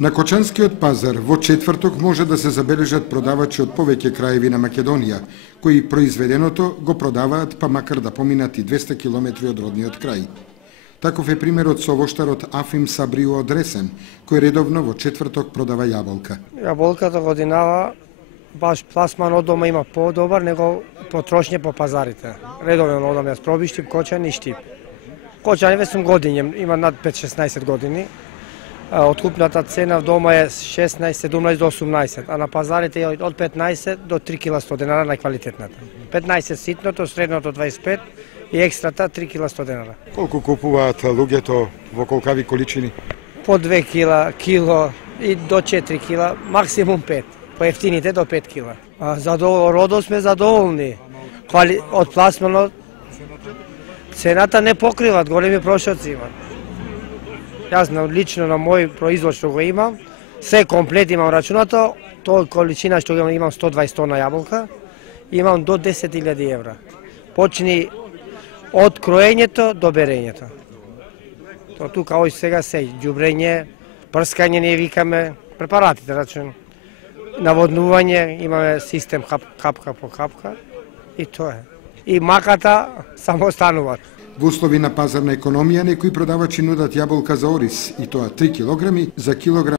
На Кочанскиот пазар во четврток може да се забележат продавачи од повеќе краеви на Македонија, кои произведеното го продаваат па макар да поминат и 200 километри од родниот крај. Таков е примерот со овоштарот Афим Сабриу од Ресен, кој редовно во четврток продава јаболка. Јаболката годинава баш пласман од дома има подобар него потрошње по пазарите. Редовно одам јас проби Штип, Кочани и Штип. Кочани веќе сум годиња, има над 5-16 години. Откупната цена в дома е 16, 17 до 18, а на пазарите е од 15 до 3 кила 100 денара најквалитетната. 15 ситното, средното 25 и екстрата 3 кила 100 денара. Колку купуваат луѓето во колкави количини? По 2 кила, кило и до 4 кила, максимум 5. По ефтините до 5 кила. Родо сме задоволни. Од пласманот цената не покриват, големи прошоци имат. Јас лично на мој производ што го имам, се комплет имам рачунато, тоа количина што имам 120 тона јаболка, имам до 10.000 евра. Почни од кроењето до берењето. То тука овој сега се ѓубрење, прскање не викаме, препаратите рачун. Наводнување, имаме систем капка по капка и тоа е. И маката само стануваат. Во услови на пазарна економија, некои продавачи нудат јаболка за ориз, и тоа 3 килограми за килограм